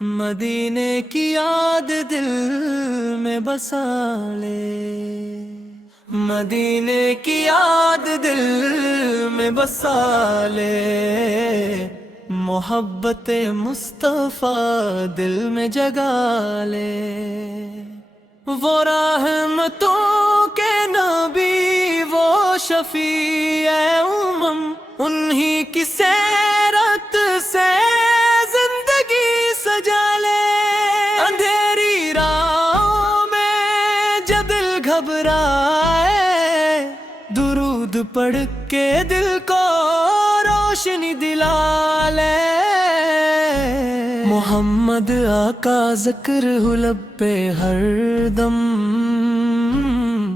مدینے کی یاد دل میں بسا لے، مدینے کی یاد دل میں بسا لے، محبت مصطفیٰ دل میں جگا لے۔ وہ رحمتوں کے نبی، وہ شفیع امم، انہی کی سیرت سے زندگی سجا لے۔ اندھیری راہوں میں جب دل گھبرائے، درود پڑھ کے دل کو روشنی دلا لے۔ محمد آقا ذکر ہو لب پہ ہر دم،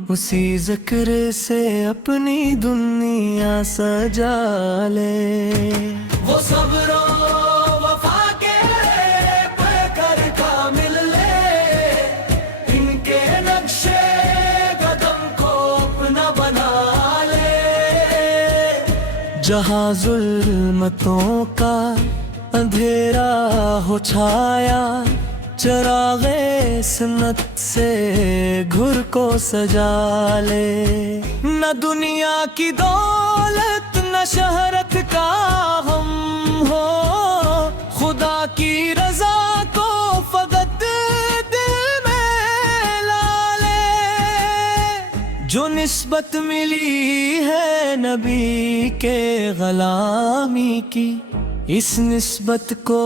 اسی ذکر سے اپنی دنیا سجا لے۔ وہ صبر و وفا کے پیکر کامل لے، ان کے نقش قدم کو اپنا بنا لے۔ جہاں ظلمتوں کا اندھیرا ہو چھایا، چراغ سنت سے گھر کو سجا لے۔ نہ دنیا کی دولت نہ شہرت کا ہم ہو، خدا کی رضا کو فقط دل میں لا لے۔ جو نسبت ملی ہے نبی کے غلامی کی، اس نسبت کو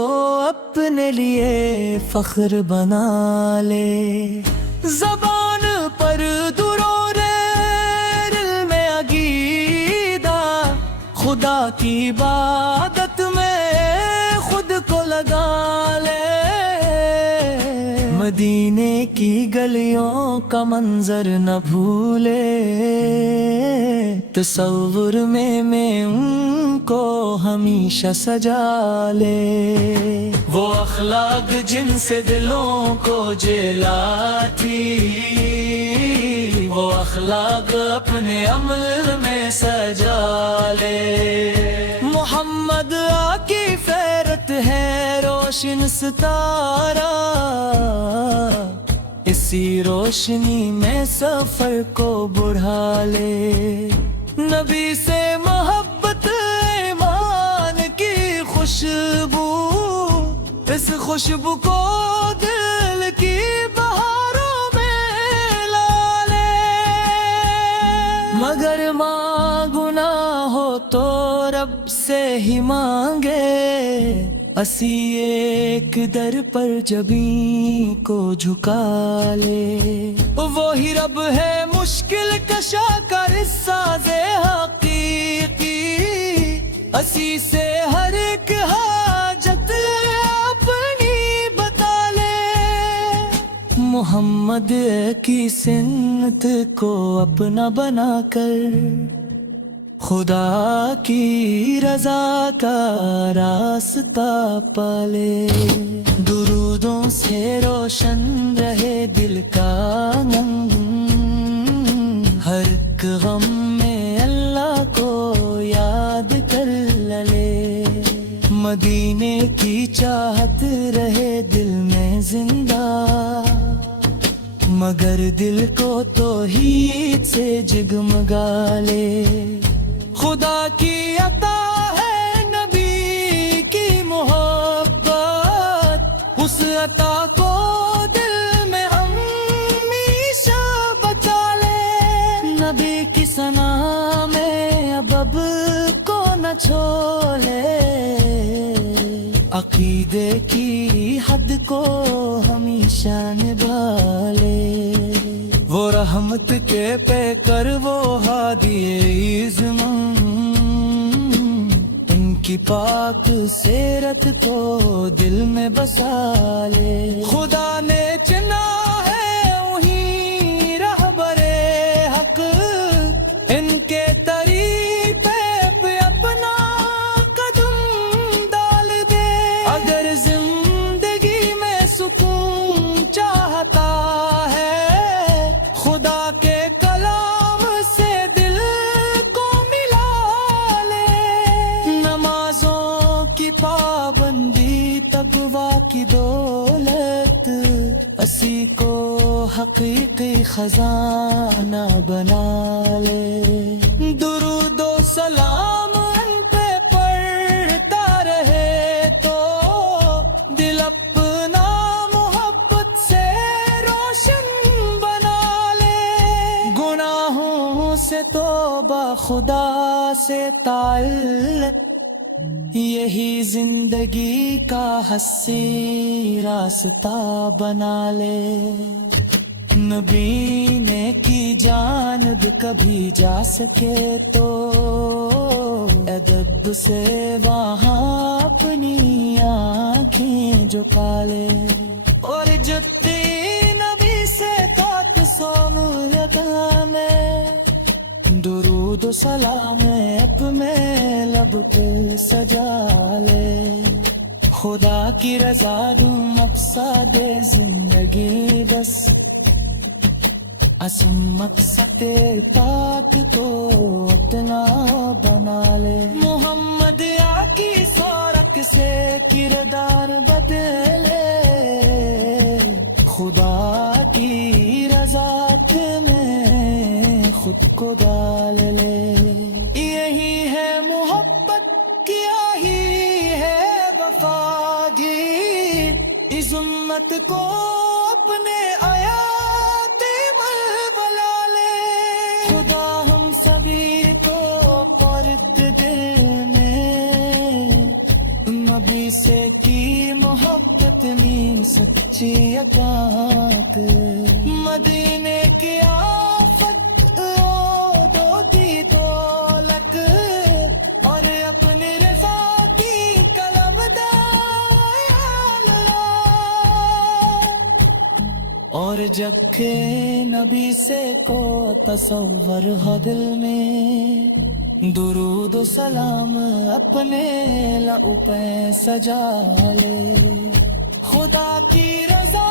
اپنے لیے فخر بنا لے۔ زبان پر درود دل میں عقیدہ، خدا کی عبادت میں خود کو لگا لے۔ مدینے کی گلیوں کا منظر نہ بھولے، تصور میں ان کو ہمیشہ سجا لے۔ وہ اخلاق جن سے دلوں کو جلاتی، وہ اخلاق اپنے عمل میں سجا لے۔ محمد آقی فیرت ہے روشن ستارہ، اسی روشنی میں سفر کو بڑھا لے۔ نبی سے محبت ایمان کی خوشبو، اس خوشبو کو دل کی بہاروں میں لا لے۔ مگر مانگو نہ ہو تو رب سے ہی مانگے، اسی ایک در پر جبیں کو جھکا لے۔ وہی رب ہے مشکل کشا کر ساز حقیقی، اسی سے ہر ایک حاجت اپنی بتا لے۔ محمد کی سنت کو اپنا بنا کر، خدا کی رضا کا راستہ پالے۔ درودوں سے روشن رہے دل کا آنگن، ہر ایک غم میں اللہ کو یاد کر لے۔ مدینے کی چاہت رہے دل میں زندہ، مگر دل کو توحید سے جگمگا لے۔ خدا کی عطا ہے نبی کی محبت، اس عطا کو دل میں ہمیشہ بچا لے۔ نبی کی ثنا میں اب کو نہ چھوڑے، عقیدے کی حد کو ہمیشہ نبھا لے۔ وہ رحمت کے پیکر، وہ ہادی اعظم، ان کی پاک سیرت کو دل میں بسا لے۔ خدا نے چنا ہے وہیں رہبر حق، ان کے طریقے پہ اپنا قدم ڈال دے۔ اگر زندگی میں سکون چاہتا ہے، خدا کے کلام سے دل کو ملا لے۔ نمازوں کی پابندی تقویٰ کی دو دولت اسی کو حقیقی خزانہ بنا لے. درود و سلام ان پہ پڑھتا رہے تو دل اپنا محبت سے روشن بنا لے. گناہوں سے توبہ، خدا سے تعلق، یہی زندگی کا حسین راستہ بنا لے. نبی نے کی جانب کبھی جا سکے تو ادب سے وہاں اپنی آنکھیں جھکا لے. اور جتنی نبی سے قات سومرتا میں درود و سلام اپنے لب پہ سجا لے. خدا کی رضا دوں مقصد زندگی بس، اسم مقصد پاک کو اپنا بنا لے. محمد آقی سورک سے کردار بدلے، خدا کی رضا میں خود کو ڈال لے. یہی ہے محبت کیا ہی ہے وفا جی، اس امت کو اپنے آیات بلا لے. خدا ہم سبھی کو پرد دل میں نبی سے کی محبت میں سچی عطا کر. مدینے کی آفت دوتی دولت اور اپنی رضا کی قلم دایان لا. اور جب کہ نبی سے کو تصور ہو دل میں، درود و سلام اپنے لب پہ سجا لے. خدا کی رضا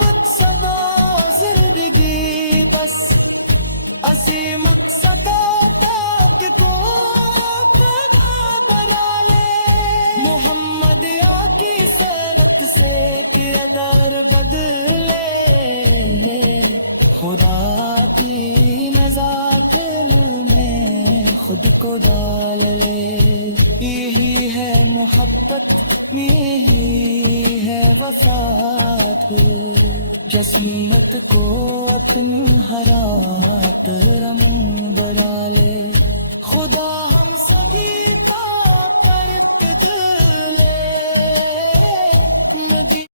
مقصد زندگی بس، اسی مقصد تک کو بنا لے. محمد آقی سیرت سے کردار بدلے، خدا کی نزاکت میں خود کو ڈال لے. یہی ہے محبت، یہی ہے وفات، جسمت کو اپنی حرات رم بنا لے. خدا ہم سبھی کا